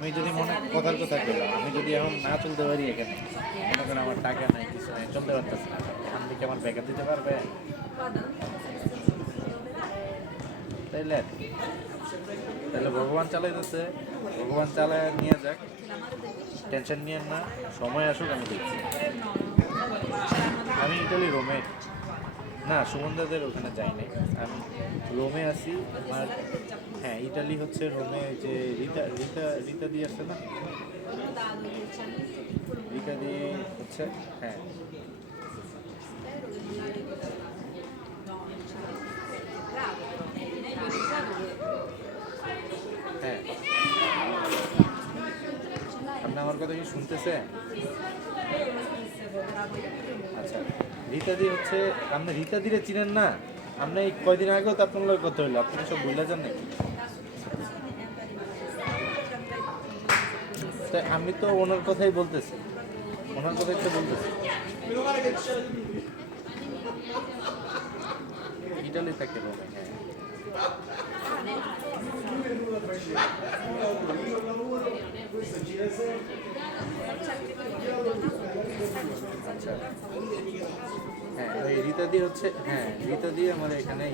আমি যদি মনে কথার কথা বললাম, আমি যদি এখন না চলতে পারি এখানে, মনে করেন আমার টাকা নাই, কিছু নাই, চলতে পারতেছি না, এখান থেকে আমার ব্যাকআপ দিতে পারবে? তাইলে আর কি। তাহলে ভগবান চালাইতেছে, ভগবান চালায় নিয়ে যাক, টেনশন নিয়ে না, সময় আসুক আমি দেখছি। আমি ইটালি রোমে, না সুমনদাদের ওখানে যাই নাই, আমি রোমে আছি আমার। হ্যাঁ ইটালি হচ্ছে রোমে, ওই যে রিতা রিতা রিতা দি আছে না, রিতা দি হচ্ছে, হ্যাঁ হ্যাঁ। আপনি আমার কথা কি শুনতেছে? আচ্ছা, রীতাদি হচ্ছে, আপনি রীতাদিরে চিনেন না? আপনি এই কয়দিন আগেও তো আপনার লোক কথা হইলো, আপনি সব ভুলে যান নাকি? তাই আমি তো ওনার কথাই বলতেছি, ওনার কথাই তো বলতেছি। ইটালি থাকে রোমে, হ্যাঁ। আচ্ছা, হ্যাঁ ওই রীতাদি হচ্ছে, হ্যাঁ রীতাদি আমার এখানে